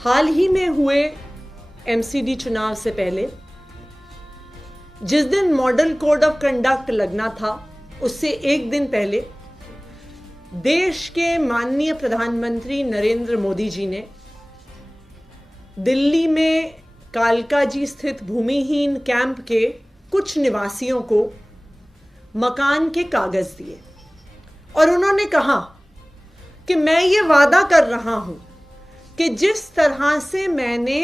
हाल ही में हुए एमसीडी चुनाव से पहले जिस दिन मॉडल कोड ऑफ कंडक्ट लगना था, उससे एक दिन पहले देश के माननीय प्रधानमंत्री नरेंद्र मोदी जी ने दिल्ली में कालकाजी स्थित भूमिहीन कैंप के कुछ निवासियों को मकान के कागज दिए और उन्होंने कहा कि मैं ये वादा कर रहा हूं कि जिस तरह से मैंने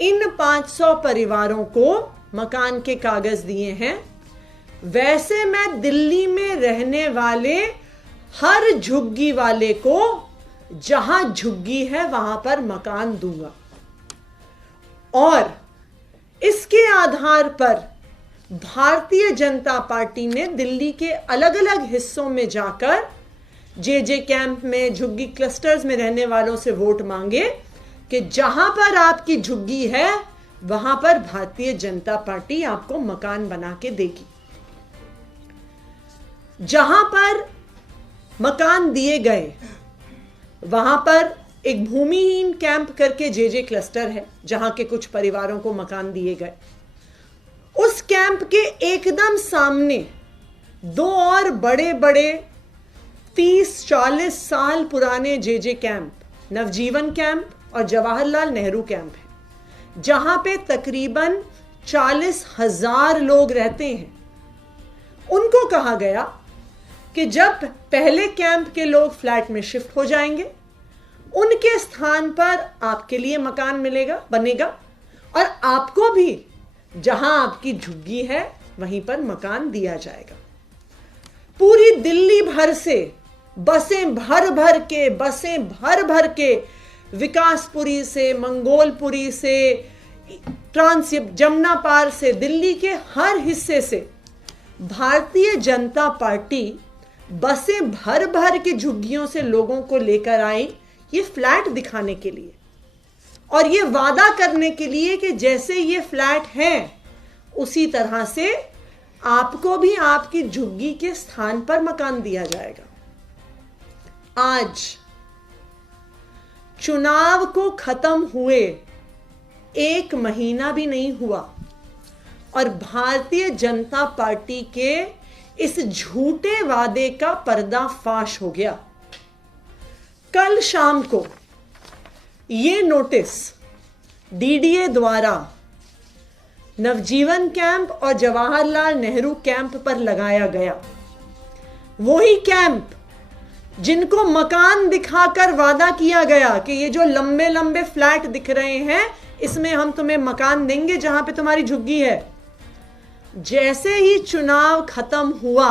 इन 500 परिवारों को मकान के कागज दिए हैं, वैसे मैं दिल्ली में रहने वाले हर झुग्गी वाले को जहां झुग्गी है वहां पर मकान दूंगा। और इसके आधार पर भारतीय जनता पार्टी ने दिल्ली के अलग अलग हिस्सों में जाकर जे कैंप में, झुग्गी क्लस्टर्स में रहने वालों से वोट मांगे कि जहां पर आपकी झुग्गी है वहां पर भारतीय जनता पार्टी आपको मकान बना के देगी। जहां पर मकान दिए गए वहां पर एक भूमिहीन कैंप करके जे क्लस्टर है जहां के कुछ परिवारों को मकान दिए गए। उस कैंप के एकदम सामने दो और बड़े बड़े 30-40 साल पुराने जे कैंप, नवजीवन कैंप और जवाहरलाल नेहरू कैंप है, जहां पे तकरीबन 40,000 लोग रहते हैं। उनको कहा गया कि जब पहले कैंप के लोग फ्लैट में शिफ्ट हो जाएंगे, उनके स्थान पर आपके लिए मकान बनेगा और आपको भी जहां आपकी झुग्गी है वहीं पर मकान दिया जाएगा। पूरी दिल्ली भर से बसें भर भर के विकासपुरी से, मंगोलपुरी से, जमुना पार से, दिल्ली के हर हिस्से से भारतीय जनता पार्टी बसें भर के झुग्गियों से लोगों को लेकर आई, ये फ्लैट दिखाने के लिए और ये वादा करने के लिए कि जैसे ये फ्लैट हैं उसी तरह से आपको भी आपकी झुग्गी के स्थान पर मकान दिया जाएगा। आज चुनाव को खत्म हुए 1 महीना भी नहीं हुआ और भारतीय जनता पार्टी के इस झूठे वादे का पर्दाफाश हो गया। कल शाम को ये नोटिस डीडीए द्वारा नवजीवन कैंप और जवाहरलाल नेहरू कैंप पर लगाया गया। वही कैंप जिनको मकान दिखाकर वादा किया गया कि ये जो लंबे लंबे फ्लैट दिख रहे हैं इसमें हम तुम्हें मकान देंगे जहां पे तुम्हारी झुग्गी है। जैसे ही चुनाव खत्म हुआ,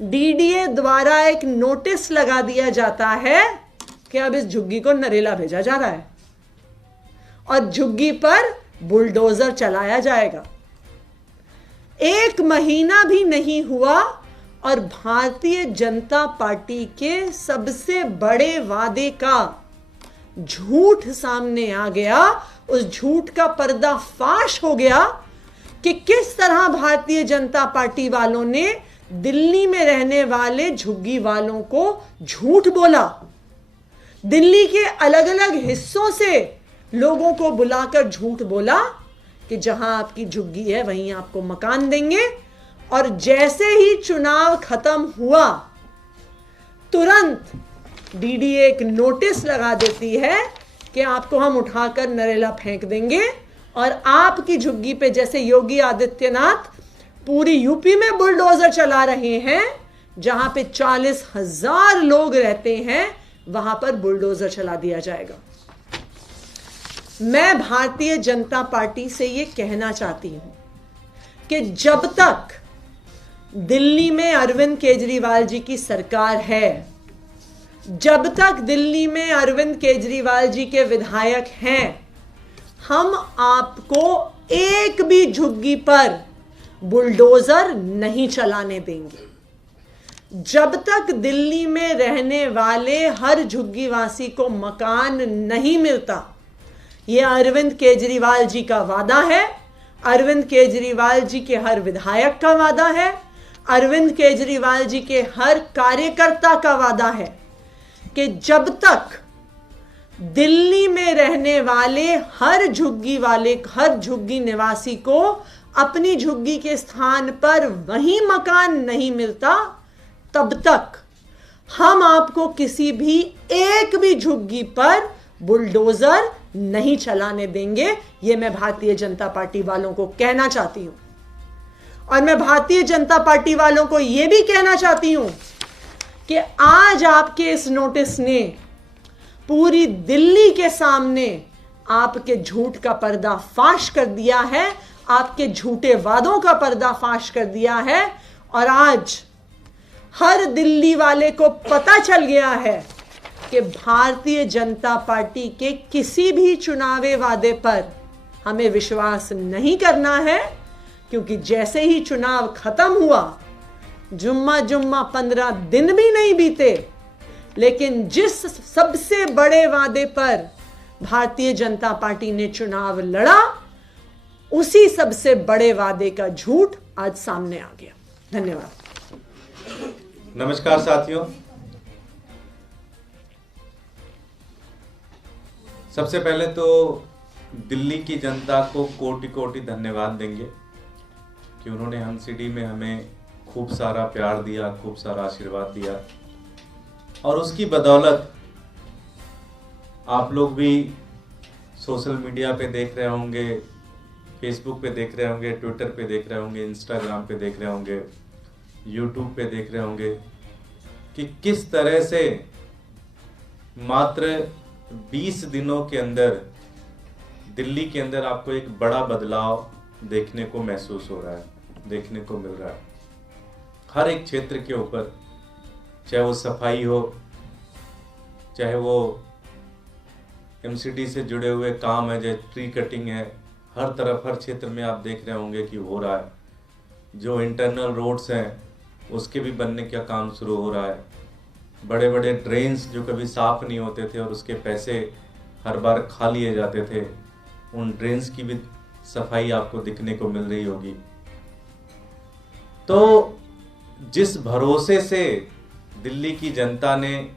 डीडीए द्वारा एक नोटिस लगा दिया जाता है कि अब इस झुग्गी को नरेला भेजा जा रहा है और झुग्गी पर बुलडोजर चलाया जाएगा। 1 महीना भी नहीं हुआ और भारतीय जनता पार्टी के सबसे बड़े वादे का झूठ सामने आ गया। उस झूठ का पर्दाफाश हो गया कि किस तरह भारतीय जनता पार्टी वालों ने दिल्ली में रहने वाले झुग्गी वालों को झूठ बोला। दिल्ली के अलग अलग हिस्सों से लोगों को बुलाकर झूठ बोला कि जहां आपकी झुग्गी है वहीं आपको मकान देंगे। और जैसे ही चुनाव खत्म हुआ, तुरंत डीडीए एक नोटिस लगा देती है कि आपको हम उठाकर नरेला फेंक देंगे और आपकी झुग्गी पे जैसे योगी आदित्यनाथ पूरी यूपी में बुलडोजर चला रहे हैं, जहां पे 40,000 लोग रहते हैं वहां पर बुलडोजर चला दिया जाएगा। मैं भारतीय जनता पार्टी से यह कहना चाहती हूं कि जब तक दिल्ली में अरविंद केजरीवाल जी की सरकार है, जब तक दिल्ली में अरविंद केजरीवाल जी के विधायक हैं, हम आपको एक भी झुग्गी पर बुलडोजर नहीं चलाने देंगे। जब तक दिल्ली में रहने वाले हर झुग्गीवासी को मकान नहीं मिलता, यह अरविंद केजरीवाल जी का वादा है, अरविंद केजरीवाल जी के हर विधायक का वादा है, अरविंद केजरीवाल जी के हर कार्यकर्ता का वादा है कि जब तक दिल्ली में रहने वाले हर झुग्गी निवासी को अपनी झुग्गी के स्थान पर वही मकान नहीं मिलता, तब तक हम आपको किसी भी एक भी झुग्गी पर बुलडोजर नहीं चलाने देंगे। यह मैं भारतीय जनता पार्टी वालों को कहना चाहती हूं। और मैं भारतीय जनता पार्टी वालों को यह भी कहना चाहती हूं कि आज आपके इस नोटिस ने पूरी दिल्ली के सामने आपके झूठ का पर्दाफाश कर दिया है, आपके झूठे वादों का पर्दाफाश कर दिया है। और आज हर दिल्ली वाले को पता चल गया है कि भारतीय जनता पार्टी के किसी भी चुनावी वादे पर हमें विश्वास नहीं करना है, क्योंकि जैसे ही चुनाव खत्म हुआ, जुम्मा 15 दिन भी नहीं बीते, लेकिन जिस सबसे बड़े वादे पर भारतीय जनता पार्टी ने चुनाव लड़ा, उसी सबसे बड़े वादे का झूठ आज सामने आ गया। धन्यवाद। नमस्कार साथियों, सबसे पहले तो दिल्ली की जनता को कोटि कोटि धन्यवाद देंगे कि उन्होंने एमसीडी में हमें खूब सारा प्यार दिया, खूब सारा आशीर्वाद दिया। और उसकी बदौलत आप लोग भी सोशल मीडिया पे देख रहे होंगे, फेसबुक पे देख रहे होंगे, ट्विटर पे देख रहे होंगे, इंस्टाग्राम पे देख रहे होंगे, यूट्यूब पे देख रहे होंगे कि किस तरह से मात्र 20 दिनों के अंदर दिल्ली के अंदर आपको एक बड़ा बदलाव देखने को महसूस हो रहा है, देखने को मिल रहा है। हर एक क्षेत्र के ऊपर, चाहे वो सफाई हो, चाहे वो एमसीडी से जुड़े हुए काम है, जैसे ट्री कटिंग है, हर तरफ हर क्षेत्र में आप देख रहे होंगे कि हो रहा है। जो इंटरनल रोड्स हैं उसके भी बनने का काम शुरू हो रहा है। बड़े बड़े ड्रेन्स जो कभी साफ नहीं होते थे और उसके पैसे हर बार खा लिए जाते थे, उन ड्रेन्स की भी सफाई आपको दिखने को मिल रही होगी। तो जिस भरोसे से दिल्ली की जनता ने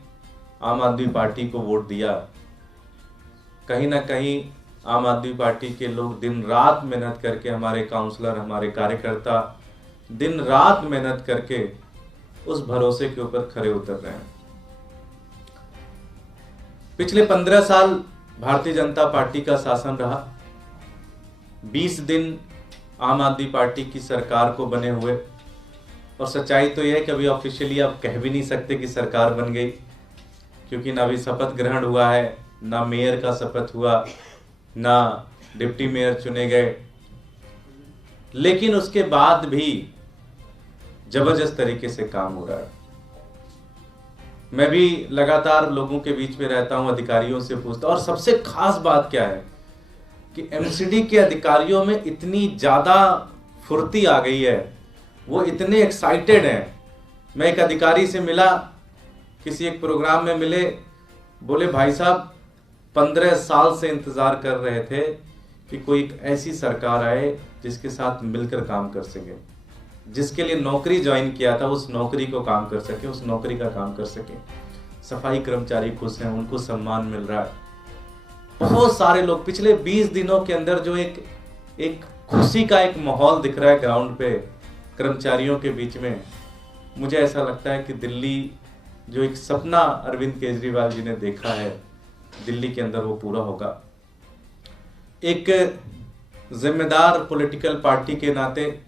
आम आदमी पार्टी को वोट दिया, कहीं ना कहीं आम आदमी पार्टी के लोग दिन रात मेहनत करके, हमारे काउंसलर, हमारे कार्यकर्ता दिन रात मेहनत करके उस भरोसे के ऊपर खरे उतर रहे हैं। पिछले 15 साल भारतीय जनता पार्टी का शासन रहा। 20 दिन आम आदमी पार्टी की सरकार को बने हुए, और सच्चाई तो यह है कि अभी ऑफिशियली आप कह भी नहीं सकते कि सरकार बन गई, क्योंकि ना अभी शपथ ग्रहण हुआ है, ना मेयर का शपथ हुआ, ना डिप्टी मेयर चुने गए। लेकिन उसके बाद भी जबरदस्त तरीके से काम हो रहा है। मैं भी लगातार लोगों के बीच में रहता हूं, अधिकारियों से पूछता हूं। और सबसे खास बात क्या है कि एमसीडी के अधिकारियों में इतनी ज्यादा फुर्ती आ गई है, वो इतने एक्साइटेड हैं। मैं एक अधिकारी से मिला, किसी एक प्रोग्राम में मिले, बोले भाई साहब 15 साल से इंतजार कर रहे थे कि कोई एक ऐसी सरकार आए जिसके साथ मिलकर काम कर सके, जिसके लिए नौकरी ज्वाइन किया था उस नौकरी को काम कर सके, उस नौकरी का काम कर सके। सफाई कर्मचारी खुश हैं, उनको सम्मान मिल रहा है। बहुत सारे लोग पिछले 20 दिनों के अंदर जो एक खुशी का एक माहौल दिख रहा है ग्राउंड पे कर्मचारियों के बीच में, मुझे ऐसा लगता है कि दिल्ली जो एक सपना अरविंद केजरीवाल जी ने देखा है, दिल्ली के अंदर वो पूरा होगा। एक जिम्मेदार पॉलिटिकल पार्टी के नाते,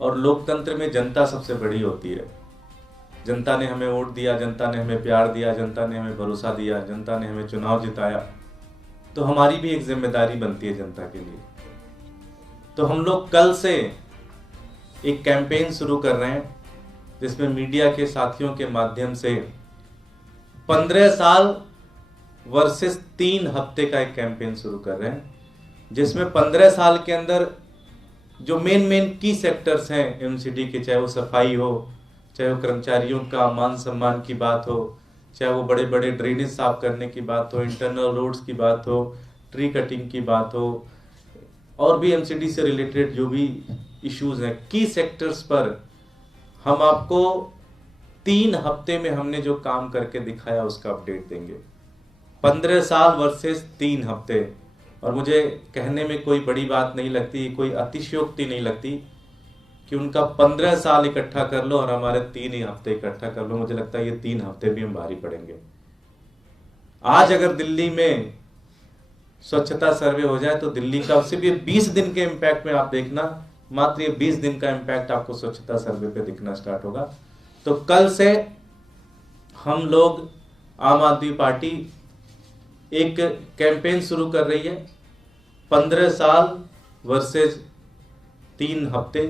और लोकतंत्र में जनता सबसे बड़ी होती है। जनता ने हमें वोट दिया, जनता ने हमें प्यार दिया, जनता ने हमें भरोसा दिया, जनता ने हमें चुनाव जिताया, तो हमारी भी एक जिम्मेदारी बनती है जनता के लिए। तो हम लोग कल से एक कैंपेन शुरू कर रहे हैं, जिसमें मीडिया के साथियों के माध्यम से 15 साल वर्सेस 3 हफ्ते का एक कैंपेन शुरू कर रहे हैं, जिसमें 15 साल के अंदर जो मेन की सेक्टर्स हैं एमसीडी के, चाहे वो सफाई हो, चाहे वो कर्मचारियों का मान सम्मान की बात हो, चाहे वो बड़े बड़े ड्रेनेज साफ करने की बात हो, इंटरनल रोड्स की बात हो, ट्री कटिंग की बात हो, और भी एमसीडी से रिलेटेड जो भी इश्यूज हैं, की सेक्टर्स पर हम आपको 3 हफ्ते में हमने जो काम करके दिखाया उसका अपडेट देंगे। 15 साल वर्सेस 3 हफ्ते। और मुझे कहने में कोई बड़ी बात नहीं लगती, कोई अतिशयोक्ति नहीं लगती कि उनका 15 साल इकट्ठा कर लो और हमारे 3 ही हफ्ते इकट्ठा कर लो। मुझे लगता है ये 3 हफ्ते भी हम भारी पड़ेंगे। आज अगर दिल्ली में स्वच्छता सर्वे हो जाए तो दिल्ली का सिर्फ ये 20 दिन के इम्पैक्ट में आप देखना, मात्र ये 20 दिन का इम्पैक्ट आपको स्वच्छता सर्वे पे दिखना स्टार्ट होगा। तो कल से हम लोग आम आदमी पार्टी एक कैंपेन शुरू कर रही है, 15 साल वर्सेस 3 हफ्ते,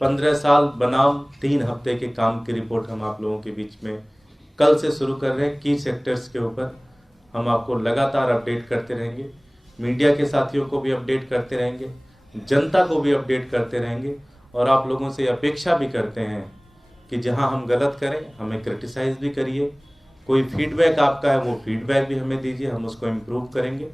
15 साल बनाम 3 हफ्ते के काम की रिपोर्ट हम आप लोगों के बीच में कल से शुरू कर रहे हैं। की सेक्टर्स के ऊपर हम आपको लगातार अपडेट करते रहेंगे, मीडिया के साथियों को भी अपडेट करते रहेंगे, जनता को भी अपडेट करते रहेंगे। और आप लोगों से अपेक्षा भी करते हैं कि जहां हम गलत करें हमें क्रिटिसाइज भी करिए, कोई फीडबैक आपका है वो फीडबैक भी हमें दीजिए, हम उसको इम्प्रूव करेंगे।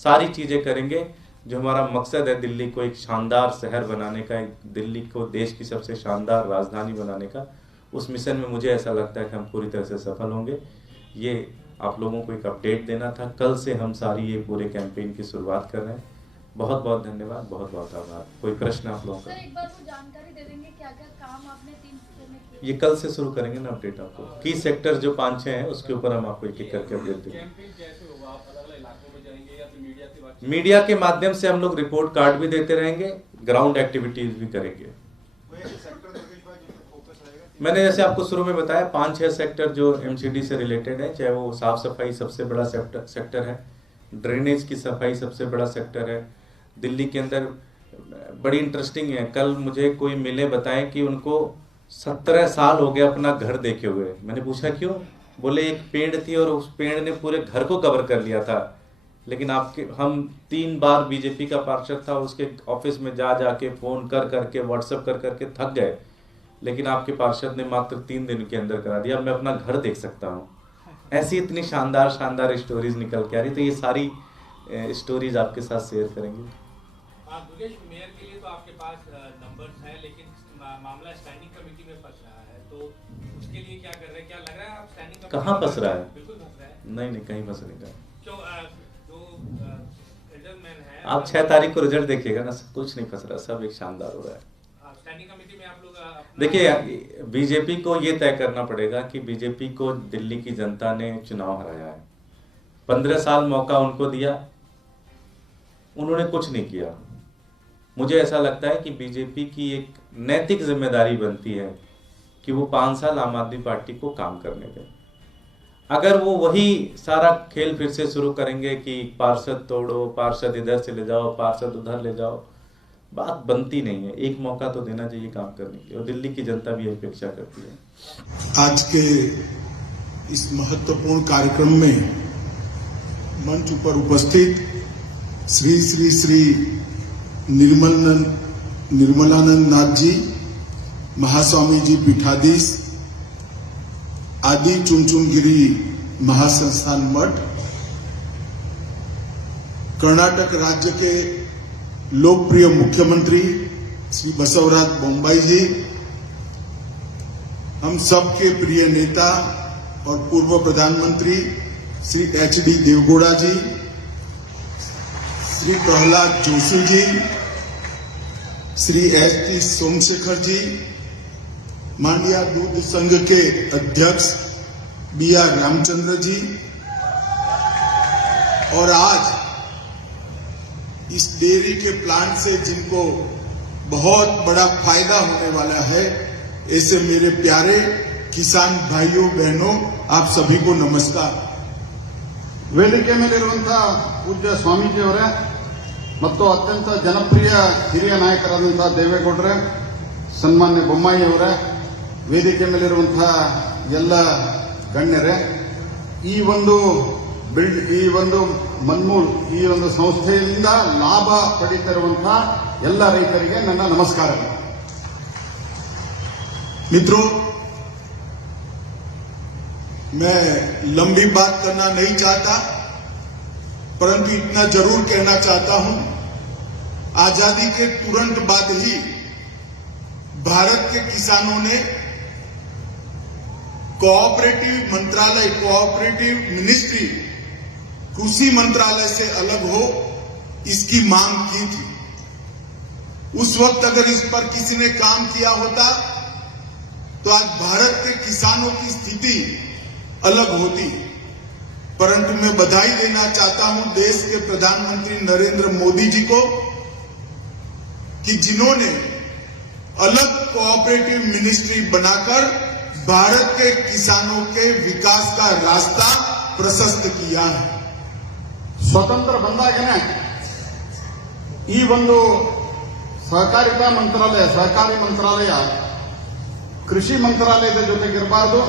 सारी चीज़ें करेंगे। जो हमारा मकसद है दिल्ली को एक शानदार शहर बनाने का, दिल्ली को देश की सबसे शानदार राजधानी बनाने का, उस मिशन में मुझे ऐसा लगता है कि हम पूरी तरह से सफल होंगे। ये आप लोगों को एक अपडेट देना था। कल से हम सारी ये पूरे कैंपेन की शुरुआत कर रहे हैं। बहुत बहुत धन्यवाद, बहुत बहुत आभार। कोई प्रश्न आप लोगों का? सर, एक बार वो जानकारी दे देंगे क्या क्या काम आपने 3 हफ्ते में किए? ये कल से शुरू करेंगे ना अपडेट आपको। की सेक्टर जो 5-6 हैं उसके ऊपर हम आपको एक एक करके अपडेट देंगे। मीडिया के माध्यम से हम लोग रिपोर्ट कार्ड भी देते रहेंगे, ग्राउंड एक्टिविटीज भी करेंगे। मैंने जैसे आपको शुरू में बताया 5-6 सेक्टर जो एमसीडी से रिलेटेड है, चाहे वो साफ सफाई सबसे बड़ा सेक्टर है, ड्रेनेज की सफाई सबसे बड़ा सेक्टर है। दिल्ली के अंदर बड़ी इंटरेस्टिंग है, कल मुझे कोई मिले बताएं कि उनको 17 साल हो गया अपना घर देखे हुए। मैंने पूछा क्यों? बोले एक पेड़ थी और उस पेड़ ने पूरे घर को कवर कर लिया था। लेकिन हम 3 बार बीजेपी का पार्षद था, उसके ऑफिस में जा जाके फोन कर करके व्हाट्सएप कर करके थक गए, लेकिन आपके पार्षद ने मात्र 3 दिन के अंदर करा दिया। मैं अपना घर देख सकता हूँ। ऐसी इतनी शानदार शानदार स्टोरीज निकल के आ रही, तो ये सारी स्टोरीज आपके साथ शेयर करेंगे। दुर्गेश, मेयर के लिए तो आपके पास नंबर्स हैं, लेकिन मामला स्टैंडिंग कमेटी में फंस रहा है, तो उसके लिए क्या कर रहे हैं? क्या लग रहा है आप स्टैंडिंग कमेटी? कहाँ फंस रहा है? बिल्कुल फंस रहा है। नहीं कहीं फंस नहीं रहा। क्यों? जो रिजल्टमैन है, आप 6 तारीख को रिजल्ट देखिएगा ना, कुछ नहीं फंस रहा, सब एक शानदार हो रहा है। स्टैंडिंग कमेटी में आप लोग देखिए, बीजेपी को ये तय करना पड़ेगा कि बीजेपी को दिल्ली की जनता ने चुनाव हराया है, 15 साल मौका उनको दिया, उन्होंने कुछ नहीं किया। मुझे ऐसा लगता है कि बीजेपी की एक नैतिक जिम्मेदारी बनती है कि वो 5 साल आम आदमी पार्टी को काम करने दें। अगर वो वही सारा खेल फिर से शुरू करेंगे कि पार्षद तोड़ो, पार्षद इधर से ले जाओ, पार्षद उधर ले जाओ, बात बनती नहीं है। एक मौका तो देना चाहिए काम करने के लिए, और दिल्ली की जनता भी यही अपेक्षा करती है। आज के इस महत्वपूर्ण कार्यक्रम में मंच पर उपस्थित श्री श्री श्री निर्मलानंद नाथ जी, महास्वामी जी पीठाधीश, आदि चुनचुनगिरी महासंस्थान मठ, कर्नाटक राज्य के लोकप्रिय मुख्यमंत्री श्री बसवराज बोम्बाई जी, हम सबके प्रिय नेता और पूर्व प्रधानमंत्री श्री HD देवगौड़ा जी, श्री प्रहलाद जोशी जी, श्री SD सोमशेखर जी, मांडिया दूध संघ के अध्यक्ष BR रामचंद्र जी, और आज इस डेयरी के प्लांट से जिनको बहुत बड़ा फायदा होने वाला है, ऐसे मेरे प्यारे किसान भाइयों बहनों, आप सभी को नमस्कार। ವೇದಿಕೆ ಮೇಲಿರುವಂತಹ ಪೂಜ್ಯ ಸ್ವಾಮೀಜಿಯವರೇ ಮತ್ತು ಅತ್ಯಂತ ಜನಪ್ರಿಯ ಹಿರಿಯ ನಾಯಕರಾದಂತಹ ದೇವೇಗೌಡರೇ, ಸನ್ಮಾನ್ಯ ಬೊಮ್ಮಾಯಿಯವರೇ, ವೇದಿಕೆ ಮೇಲಿರುವಂತಹ ಎಲ್ಲ ಗಣ್ಯರೇ, ಈ ಒಂದು ಮನ್ಮೂಲ್ ಈ ಒಂದು ಸಂಸ್ಥೆಯಿಂದ ಲಾಭ ಪಡೆಯುತ್ತಿರುವಂತಹ ಎಲ್ಲ ರೈತರಿಗೆ ನನ್ನ ನಮಸ್ಕಾರ। मित्रों, मैं लंबी बात करना नहीं चाहता, परंतु इतना जरूर कहना चाहता हूं, आजादी के तुरंत बाद ही भारत के किसानों ने कोऑपरेटिव मंत्रालय, कोऑपरेटिव मिनिस्ट्री कृषि मंत्रालय से अलग हो, इसकी मांग की थी। उस वक्त अगर इस पर किसी ने काम किया होता तो आज भारत के किसानों की स्थिति अलग होती। परंतु मैं बधाई देना चाहता हूं देश के प्रधानमंत्री नरेंद्र मोदी जी को कि जिन्होंने अलग कोऑपरेटिव मिनिस्ट्री बनाकर भारत के किसानों के विकास का रास्ता प्रशस्त किया है। ಸ್ವತಂತ್ರ ಬಂದಾಗನೇ ಈ ಒಂದು ಸಹಕಾರಿತಾ ಮಂತ್ರಾಲಯ ಸಹಕಾರಿ ಮಂತ್ರಾಲಯ ಕೃಷಿ ಮಂತ್ರಾಲಯದ ಜೊತೆಗಿರಬಾರದು,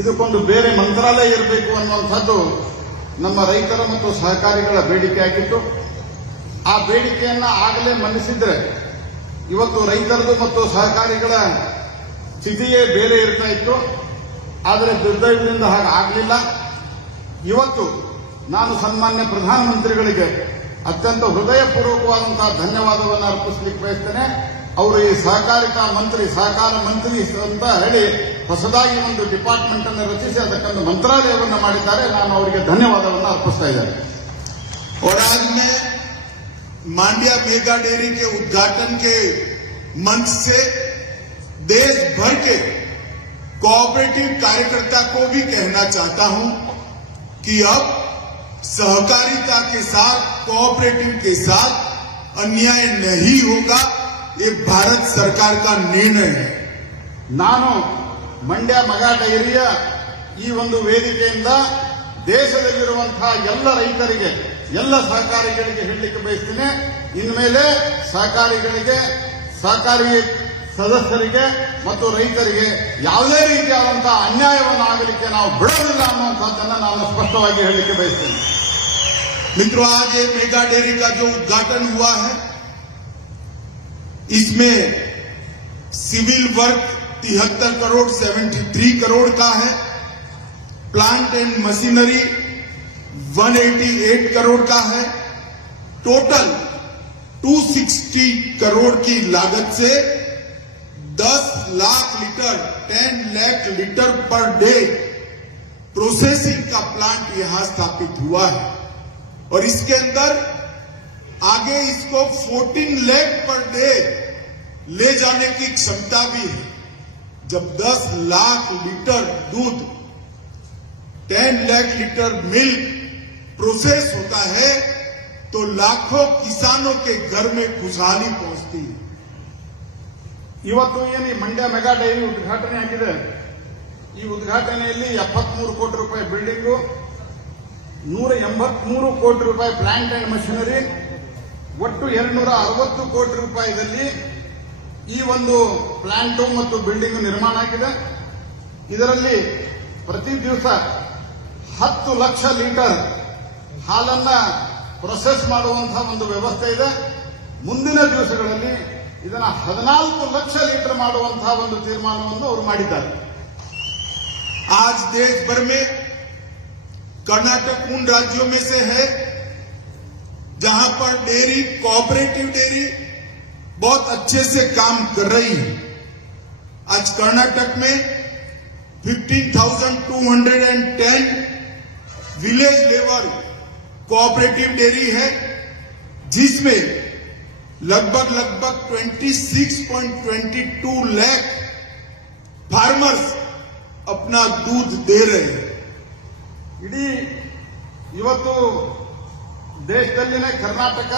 ಇದಕ್ಕೊಂದು ಬೇರೆ ಮಂತ್ರಾಲಯ ಇರಬೇಕು ಅನ್ನುವಂಥದ್ದು ನಮ್ಮ ರೈತರ ಮತ್ತು ಸಹಕಾರಿಗಳ ಬೇಡಿಕೆ ಆಗಿತ್ತು. ಆ ಬೇಡಿಕೆಯನ್ನ ಆಗಲೇ ಮನ್ನಿಸಿದ್ರೆ ಇವತ್ತು ರೈತರದು ಮತ್ತು ಸಹಕಾರಿಗಳ ಸ್ಥಿತಿಯೇ ಬೇರೆ ಇರ್ತಾ ಇತ್ತು. ಆದರೆ ದುರ್ದೈವದಿಂದ ಹಾಗೆ ಆಗಲಿಲ್ಲ. ಇವತ್ತು ನಾನು ಸನ್ಮಾನ್ಯ ಪ್ರಧಾನಮಂತ್ರಿಗಳಿಗೆ ಅತ್ಯಂತ ಹೃದಯಪೂರ್ವಕವಾದಂತಹ ಧನ್ಯವಾದವನ್ನು ಅರ್ಪಿಸಲಿಕ್ಕೆ ಬಯಸ್ತೇನೆ. ಅವರು ಈ ಸಹಕಾರಿತಾ ಮಂತ್ರಿ ಸಹಕಾರ ಮಂತ್ರಿ ಅಂತ ಹೇಳಿ ಹೊಸದಾಗಿ ಒಂದು ಡಿಪಾರ್ಟ್ಮೆಂಟ್ ಅನ್ನು ರಚಿಸಿ ಅದಕ್ಕೊಂದು ಮಂತ್ರಾಲಯವನ್ನು ಮಾಡಿದ್ದಾರೆ. ನಾನು ಅವರಿಗೆ ಧನ್ಯವಾದವನ್ನು ಅರ್ಪಿಸ್ತಾ ಇದ್ದೇನೆ. और आज मैं मांड्या मेगा डेयरी के उद्घाटन के मंच से देश भर के कोऑपरेटिव कार्यकर्ता को भी कहना चाहता हूं कि अब सहकारिता के साथ कोऑपरेटिव के साथ अन्याय नहीं होगा। ये भारत सरकार का निर्णय है। ನಾನು ಮಂಡ್ಯ ಮೆಗಾ ಡೈರಿಯ ಈ ಒಂದು ವೇದಿಕೆಯಿಂದ ದೇಶದಲ್ಲಿರುವಂತಹ ಎಲ್ಲ ರೈತರಿಗೆ ಎಲ್ಲ ಸಹಕಾರಿಗಳಿಗೆ ಹೇಳಲಿಕ್ಕೆ ಬಯಸ್ತೇನೆ, ಇನ್ಮೇಲೆ ಸಹಕಾರಿಗಳಿಗೆ ಸಹಕಾರಿ ಸದಸ್ಯರಿಗೆ ಮತ್ತು ರೈತರಿಗೆ ಯಾವುದೇ ರೀತಿಯಾದಂತಹ ಅನ್ಯಾಯವನ್ನು ಆಗಲಿಕ್ಕೆ ನಾವು ಬಿಡೋದಿಲ್ಲ ಅನ್ನುವಂಥದ್ದನ್ನು ನಾನು ಸ್ಪಷ್ಟವಾಗಿ ಹೇಳಲಿಕ್ಕೆ ಬಯಸ್ತೇನೆ. मित्रों, आज ये मेगा डेयरी का जो उद्घाटन हुआ है इसमें सिविल वर्क 73 करोड़ 73 करोड़ का है, प्लांट एंड मशीनरी 188 करोड़ का है। टोटल 260 करोड़ की लागत से 10 lakh litre 10 lakh litre per day processing का प्लांट यहां स्थापित हुआ है और इसके अंदर आगे इसको 14 लाख पर डे ले जाने की क्षमता भी है। जब 10 लाख लीटर दूध 10 लाख लीटर मिल्क प्रोसेस होता है तो लाखों किसानों के घर में खुशहाली पहुंचती है। ಇವತ್ತು ಏನು ಈ ಮಂಡ್ಯ ಮೆಗಾ ಡೈರಿ ಉದ್ಘಾಟನೆ ಆಗಿದೆ, ಈ ಉದ್ಘಾಟನೆಯಲ್ಲಿ 73 ಕೋಟಿ ರೂಪಾಯಿ ಬಿಲ್ಡಿಂಗು, 183 ಕೋಟಿ ರೂಪಾಯಿ ಪ್ಲಾಂಟ್ ಅಂಡ್ ಮಷಿನರಿ, ಒಟ್ಟು 260 ಕೋಟಿ ರೂಪಾಯಿದಲ್ಲಿ ಈ ಒಂದು ಪ್ಲಾಂಟು ಮತ್ತು ಬಿಲ್ಡಿಂಗ್ ನಿರ್ಮಾಣ ಆಗಿದೆ. ಇದರಲ್ಲಿ ಪ್ರತಿ ದಿವಸ 10 ಲಕ್ಷ ಲೀಟರ್ ಹಾಲನ್ನ ಪ್ರೊಸೆಸ್ ಮಾಡುವಂತಹ ಒಂದು ವ್ಯವಸ್ಥೆ ಇದೆ. ಮುಂದಿನ ದಿವಸಗಳಲ್ಲಿ ಇದನ್ನ 14 ಲಕ್ಷ ಲೀಟರ್ ಮಾಡುವಂತಹ ಒಂದು ತೀರ್ಮಾನವನ್ನು ಅವರು ಮಾಡಿದ್ದಾರೆ. आज देश भर में कर्नाटक उन राज्यों में से है जहां पर डेयरी कोऑपरेटिव डेयरी बहुत अच्छे से काम कर रही है। आज कर्नाटक में 15,210 विलेज लेवल कोऑपरेटिव डेयरी है, जिसमें लगभग 26.22 लाख फार्मर्स अपना दूध दे रहे हैं। ಇಡೀ ಇವತ್ತು ದೇಶದಲ್ಲಿನೇ ಕರ್ನಾಟಕ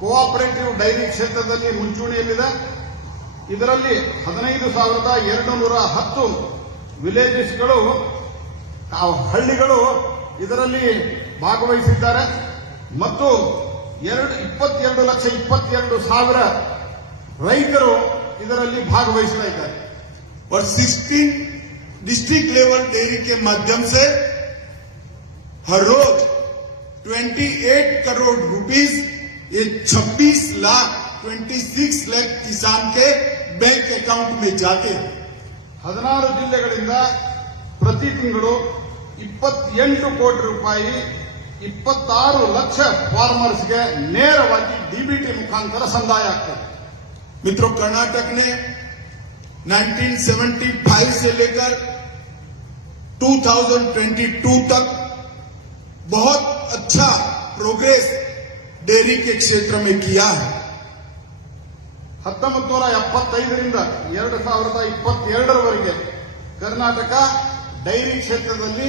ಕೋಆಪರೇಟಿವ್ ಡೈರಿ ಕ್ಷೇತ್ರದಲ್ಲಿ ಮುಂಚೂಣಿಯಲ್ಲಿದೆ. ಇದರಲ್ಲಿ 15,210 ವಿಲೇಜಸ್ಗಳು ಹಳ್ಳಿಗಳು ಇದರಲ್ಲಿ ಭಾಗವಹಿಸಿದ್ದಾರೆ ಮತ್ತು 22,22,000 ರೈತರು ಇದರಲ್ಲಿ ಭಾಗವಹಿಸ್ತಾ ಇದ್ದಾರೆ. और 16 डिस्ट्रिक्ट लेवल डेयरी के माध्यम से हर रोज 28 करोड़ रुपीस ये 26 लाख 26 लाख किसान के बैंक अकाउंट में जाते हैं। 16 ಜಿಲ್ಲೆಗಳಿಂದ ಪ್ರತಿ ತಿಂಗಳು 28 ಕೋಟಿ ರೂಪಾಯಿ 26 ಲಕ್ಷ ಫಾರ್ಮರ್ಸ್ಗೆ ನೇರವಾಗಿ ಡಿಬಿಟಿ ಮುಖಾಂತರ ಸಂದಾಯ ಆಗ್ತದೆ. मित्रों, कर्नाटक ने 1975 से लेकर 2022 तक बहुत अच्छा प्रोग्रेस डेयरी के क्षेत्र में किया है। 1975ರಿಂದ 2022ರವರೆಗೆ ಕರ್ನಾಟಕ ಡೈರಿ ಕ್ಷೇತ್ರದಲ್ಲಿ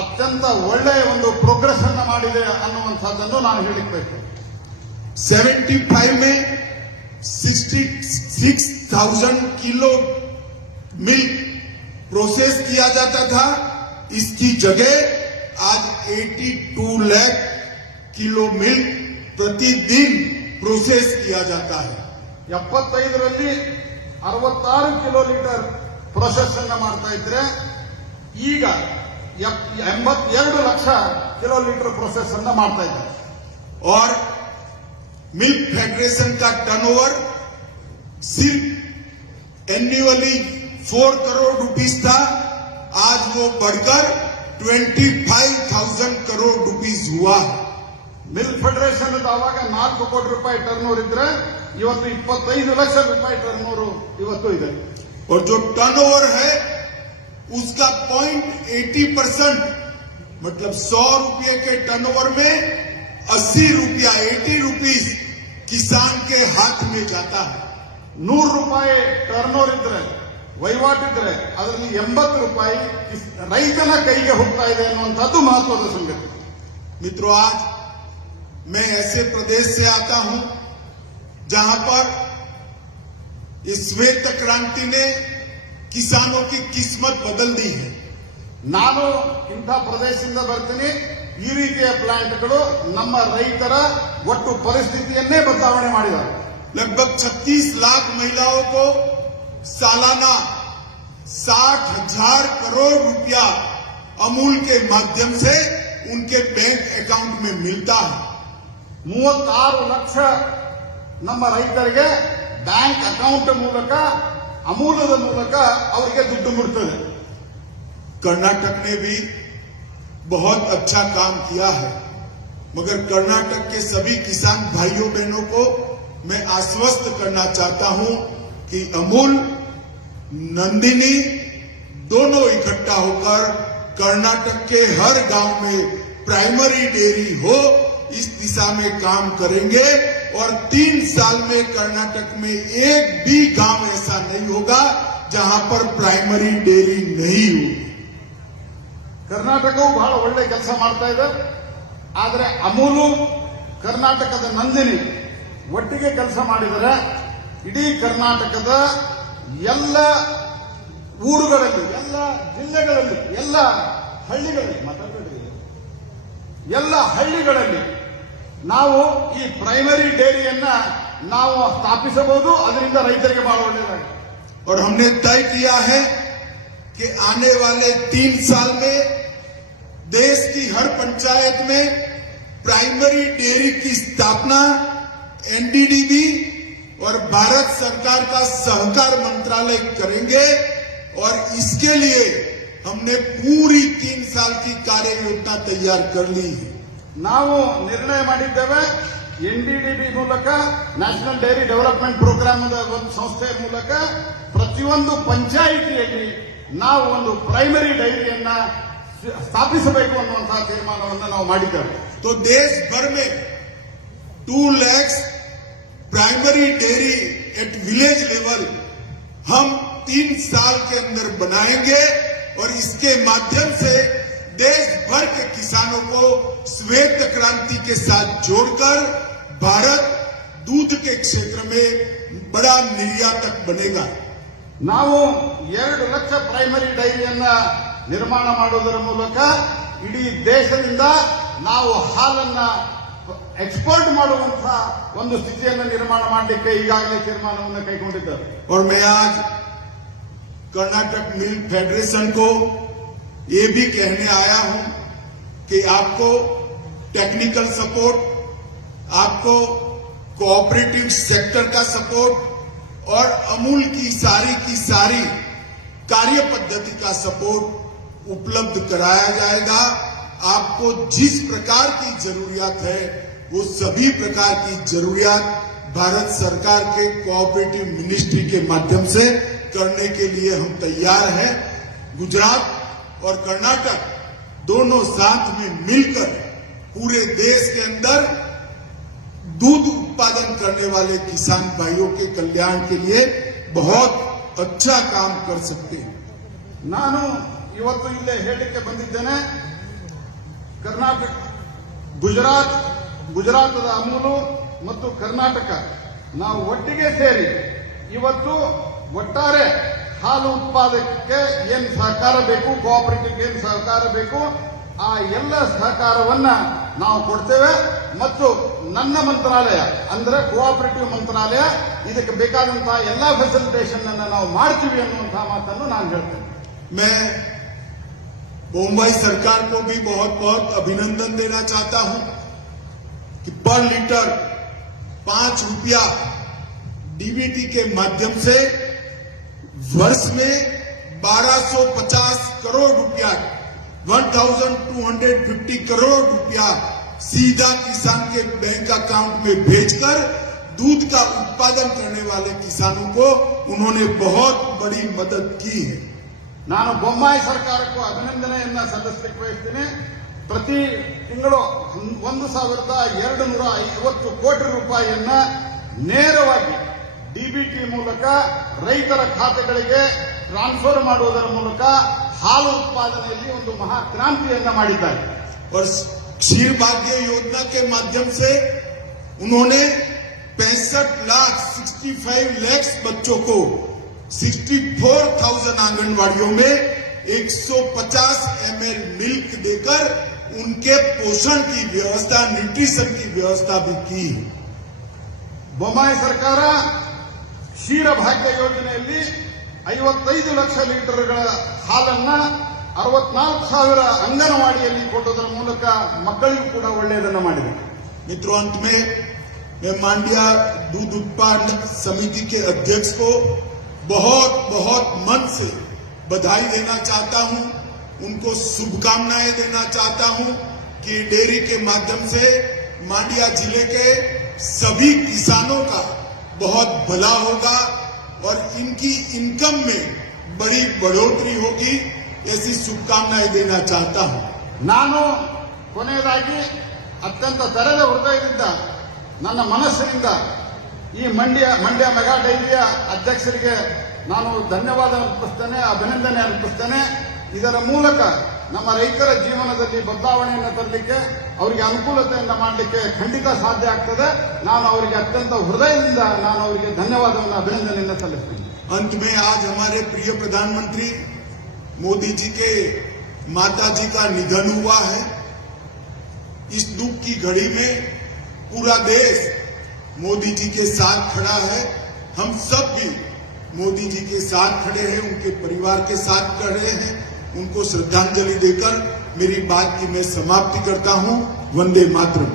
ಅತ್ಯಂತ ಒಳ್ಳೆಯ ಒಂದು ಪ್ರೋಗ್ರೆಸ್ ಅನ್ನು ಮಾಡಿದೆ ಅನ್ನುವಂಥದ್ದನ್ನು ನಾನು ಹೇಳಿಕ್ಕೆ ಬಯಸ್ತೇನೆ. 75 में 66,000 किलो मिल्क प्रोसेस किया जाता था, इसकी जगह आज 82 लाख किलो मिल्क प्रतिदिन प्रोसेस किया जाता है. 75ರಲ್ಲಿ 66 ಕಿಲೋ ಲೀಟರ್ ಪ್ರೊಸೆಸ್ ಅನ್ನ ಮಾಡ್ತಾ ಇದ್ರೆ ಈಗ 82 ಲಕ್ಷ ಕಿಲೋ ಲೀಟರ್ ಪ್ರೊಸೆಸ್ ಅನ್ನ ಮಾಡ್ತಾ ಇದ್ದಾರೆ. और मिल्क फेडरेशन का टर्नओवर सिर्फ एन्युअली 4 करोड़ रुपीस था, आज वो बढ़कर 25,000 करोड़ रुपीस हुआ. ಮಿಲ್ಕ್ ಫೆಡರೇಷನ್ ಆವಾಗ 4 ಕೋಟಿ ರೂಪಾಯಿ ಟರ್ನ್ ಓವರ್ ಇದ್ರೆ ಇವತ್ತು 25 ಲಕ್ಷ ರೂಪಾಯಿ ಟರ್ನ್ ಓವರ್ ಇವತ್ತು ಇದೆ. और जो टर्नओवर है उसका 0.80% मतलब 100 रुपये के टर्नओवर में 80 रुपया 80 रुपीस किसान के हाथ में जाता है. 100 ರೂಪಾಯಿ ಟರ್ನ್ ಓವರ್ ಇದ್ರೆ ವಹಿವಾಟಿದ್ರೆ ಅದರಲ್ಲಿ 80 ರೂಪಾಯಿ ರೈತನ ಕೈಗೆ ಹೋಗ್ತಾ ಇದೆ ಅನ್ನುವಂಥದ್ದು ಮಹತ್ವದ ಸಂಗತಿ. मित्रों, आज मैं ऐसे प्रदेश से आता हूं जहां पर इस श्वेत क्रांति ने किसानों की किस्मत बदल दी है. ನಾನು ಇಂಥ ಪ್ರದೇಶದಿಂದ ಬರ್ತೀನಿ. ಈ ರೀತಿಯ ಪ್ಲಾಂಟ್ಗಳು ನಮ್ಮ ರೈತರ ಒಟ್ಟು ಪರಿಸ್ಥಿತಿಯನ್ನೇ ಬದಲಾವಣೆ ಮಾಡಿದ್ದಾರೆ. लगभग 36 लाख महिलाओं को सालाना 60,000 करोड़ रुपया अमूल के माध्यम से उनके बैंक अकाउंट में मिलता है. 36 ಲಕ್ಷ ನಮ್ಮ ರೈತರಿಗೆ ಬ್ಯಾಂಕ್ ಅಕೌಂಟ್ ಮೂಲಕ ಅಮೂಲದ ಮೂಲಕ ಅವರಿಗೆ ದುಡ್ಡು ಮುಟ್ತದೆ. कर्नाटक ने भी बहुत अच्छा काम किया है, मगर कर्नाटक के सभी किसान भाइयों बहनों को मैं आश्वस्त करना चाहता हूं कि अमूल, नंदिनी दोनों इकट्ठा होकर कर्नाटक के हर गांव में प्राइमरी डेयरी हो, इस दिशा में काम करेंगे. और 3 साल में कर्नाटक में एक भी गांव ऐसा नहीं होगा जहां पर प्राइमरी डेयरी नहीं होगी. ಕರ್ನಾಟಕವು ಬಹಳ ಒಳ್ಳೆ ಕೆಲಸ ಮಾಡ್ತಾ ಇದೆ. ಆದರೆ ಅಮೂಲು, ಕರ್ನಾಟಕದ ನಂದಿನಿ ಒಟ್ಟಿಗೆ ಕೆಲಸ ಮಾಡಿದರೆ ಇಡೀ ಕರ್ನಾಟಕದ ಎಲ್ಲ ಊರುಗಳಲ್ಲಿ, ಎಲ್ಲ ಜಿಲ್ಲೆಗಳಲ್ಲಿ, ಎಲ್ಲ ಹಳ್ಳಿಗಳಲ್ಲಿ ನಾವು ಈ ಪ್ರೈಮರಿ ಡೇರಿಯನ್ನ ನಾವು ಸ್ಥಾಪಿಸಬಹುದು. ಅದರಿಂದ ರೈತರಿಗೆ ಬಹಳ ಒಳ್ಳೆಯದಾಗಿದೆ. और हमने तय किया है कि आने वाले 3 साल में देश की हर पंचायत में प्राइमरी डेयरी की स्थापना एनडीडीबी और भारत सरकार का सहकार मंत्रालय करेंगे. और इसके लिए हमने पूरी 3 साल की कार्य योजना तैयार कर ली है. ನಾವು ನಿರ್ಣಯ ಮಾಡಿದ್ದೇವೆ, ಎನ್ಡಿಡಿಬಿ ಮೂಲಕ, ನ್ಯಾಷನಲ್ ಡೈರಿ ಡೆವಲಪ್ಮೆಂಟ್ ಪ್ರೋಗ್ರಾಮ್ ಒಂದು ಸಂಸ್ಥೆಯ ಮೂಲಕ ಪ್ರತಿಯೊಂದು ಪಂಚಾಯಿತಿಯಲ್ಲಿ ನಾವು ಒಂದು ಪ್ರೈಮರಿ ಡೈರಿಯನ್ನ ಸ್ಥಾಪಿಸಬೇಕು ಅನ್ನುವಂತಹ ತೀರ್ಮಾನವನ್ನು ನಾವು ಮಾಡಿದ್ದೇವೆ. तो देश भर में 2 lakh primary dairy at village level हम 3 साल के अंदर बनाएंगे. और इसके माध्यम से देश भर के किसानों को श्वेत क्रांति के साथ जोड़कर भारत दूध के क्षेत्र में बड़ा निर्यातक बनेगा. ನಾವು 2 ಲಕ್ಷ ಪ್ರೈಮರಿ ಡೈರಿಯನ್ನ ನಿರ್ಮಾಣ ಮಾಡುವುದರ ಮೂಲಕ ಇಡೀ ದೇಶದಿಂದ ನಾವು ಹಾಲನ್ನ ಎಕ್ಸ್ಪೋರ್ಟ್ ಮಾಡುವಂತಹ ಒಂದು ಸ್ಥಿತಿಯನ್ನು ನಿರ್ಮಾಣ ಮಾಡಲಿಕ್ಕೆ ಈಗಾಗಲೇ ತೀರ್ಮಾನವನ್ನು ಕೈಗೊಂಡಿದ್ದಾರೆ. और मैं आज कर्नाटक मिल्क फेडरेशन को ये भी कहने आया हूं कि आपको टेक्निकल सपोर्ट, आपको कोऑपरेटिव सेक्टर का सपोर्ट और अमूल की सारी कार्य पद्धति का सपोर्ट उपलब्ध कराया जाएगा. आपको जिस प्रकार की जरूरियात है वो सभी प्रकार की जरूरियात भारत सरकार के कोऑपरेटिव मिनिस्ट्री के माध्यम से करने के लिए हम तैयार हैं. गुजरात और कर्नाटक दोनों साथ में मिलकर पूरे देश के अंदर दूध उत्पादन करने वाले किसान भाइयों के कल्याण के लिए बहुत अच्छा काम कर सकते हैं। ನಾನು ಇವತ್ತು ಇಲ್ಲೇ ಹೇಳಿಕೆ ಬಂದಿದ್ದೇನೆ. ಕರ್ನಾಟಕ, ಗುಜರಾತದ ಅಮೂಲು ಮತ್ತು ಕರ್ನಾಟಕ ನಾವು ಒಟ್ಟಿಗೆ ಸೇರಿ ಇವತ್ತು ಒಟ್ಟಾರೆ ಹಾಲು ಉತ್ಪಾದಕಕ್ಕೆ ಏನು ಸಹಕಾರ ಬೇಕು, ಕೋಆಪರೇಟಿವ್ಗೆ ಏನು ಸಹಕಾರ ಬೇಕು, ಆ ಎಲ್ಲ ಸಹಕಾರವನ್ನ ನಾವು ಕೊಡ್ತೇವೆ. ಮತ್ತು ನನ್ನ ಮಂತ್ರಾಲಯ ಅಂದ್ರೆ ಕೋಆಪರೇಟಿವ್ ಮಂತ್ರಾಲಯ ಇದಕ್ಕೆ ಬೇಕಾದಂತಹ ಎಲ್ಲಾ ಫೆಸಿಲಿಟೇಷನ್ ಅನ್ನು ನಾವು ಮಾಡ್ತೀವಿ ಅನ್ನುವಂತಹ ಮಾತನ್ನು ನಾನು ಹೇಳ್ತೇನೆ. मैं मुंबई सरकार को भी बहुत बहुत अभिनंदन देना चाहता हूं कि पर लीटर 5 रुपया डीबीटी के माध्यम से वर्ष में 1250 करोड़ रुपया 1250 करोड़ रुपया सीधा किसान के बैंक अकाउंट में भेजकर दूध का उत्पादन करने वाले किसानों को उन्होंने बहुत बड़ी मदद की है. ನಾನು ಬೊಮ್ಮಾಯಿ ಸರ್ಕಾರಕ್ಕೂ ಅಭಿನಂದನೆಯನ್ನ ಸಲ್ಲಿಸಲಿಕ್ಕೆ ಬಯಸ್ತೀನಿ. ಪ್ರತಿ ತಿಂಗಳು 1250 ಕೋಟಿ ರೂಪಾಯಿಯನ್ನ ನೇರವಾಗಿ ಡಿಬಿಟಿ ಮೂಲಕ ರೈತರ ಖಾತೆಗಳಿಗೆ ಟ್ರಾನ್ಸ್ಫರ್ ಮಾಡುವುದರ ಮೂಲಕ ಹಾಲು ಉತ್ಪಾದನೆಯಲ್ಲಿ ಒಂದು ಮಹಾ ಕ್ರಾಂತಿಯನ್ನ ಮಾಡಿದ್ದಾರೆ. और क्षीर भाग्य योजना के माध्यम से उन्होंने 65 लाख बच्चों को 64,000 आंगनवाड़ियों में 150 ml मिल्क देकर उनके पोषण की व्यवस्था, न्यूट्रिशन की व्यवस्था भी की है. ಬೊಮ್ಮಾಯಿ ಸರ್ಕಾರ ಕ್ಷೀರ ಭಾಗ್ಯ ಯೋಜನೆಯಲ್ಲಿ 55 ಲಕ್ಷ ಲೀಟರ್ಗಳ ಹಾಲನ್ನ 64,000 ಅಂಗನವಾಡಿಯಲ್ಲಿ ಕೊಡುವುದರ ಮೂಲಕ ಮಕ್ಕಳಿಗೂ ಕೂಡ ಒಳ್ಳೆಯದನ್ನು ಮಾಡಿದೆ. मित्रों, अंत में मैं मांड्या दूध उत्पादन समिति के अध्यक्ष को बहुत बहुत मन से बधाई देना चाहता हूं, उनको शुभकामनाएं देना चाहता हूं कि डेयरी के माध्यम से मांड्या जिले के सभी किसानों का बहुत भला होगा और इनकी इनकम में बड़ी बढ़ोतरी होगी, ऐसी शुभकामनाएं देना चाहता हूं. ನಾನು ಕೊನೆಯದಾಗಿ ಅತ್ಯಂತ ತೆರೆದ ಹೃದಯದಿಂದ ನನ್ನ ಮನಸ್ಸಿನಿಂದ ಈ ಮಂಡ್ಯ ಮೆಗಾ ಡೈರಿಯ ಅಧ್ಯಕ್ಷರಿಗೆ ನಾನು ಧನ್ಯವಾದ ಅರ್ಪಿಸ್ತೇನೆ, ಅಭಿನಂದನೆ ಅರ್ಪಿಸ್ತೇನೆ. ಇದರ ಮೂಲಕ ನಮ್ಮ ರೈತರ ಜೀವನದಲ್ಲಿ ಬದಲಾವಣೆಯನ್ನು ತರಲಿಕ್ಕೆ, ಅವರಿಗೆ ಅನುಕೂಲತೆಯನ್ನು ಮಾಡಲಿಕ್ಕೆ ಖಂಡಿತ ಸಾಧ್ಯ ಆಗ್ತದೆ. ನಾನು ಅವರಿಗೆ ಅತ್ಯಂತ ಹೃದಯದಿಂದ ನಾನು ಅವರಿಗೆ ಧನ್ಯವಾದವನ್ನು, ಅಭಿನಂದನೆಯನ್ನು ಸಲ್ಲಿಸ್ತೇನೆ. अंत में आज हमारे प्रिय प्रधानमंत्री मोदी जी के माता जी का निधन हुआ है. इस दुख की घड़ी में पूरा देश मोदी जी के साथ खड़ा है. हम सब भी मोदी जी के साथ खड़े हैं, उनके परिवार के साथ खड़े हैं. उनको श्रद्धांजलि देकर मेरी बात की मैं समाप्ति करता हूं. वंदे मातरम.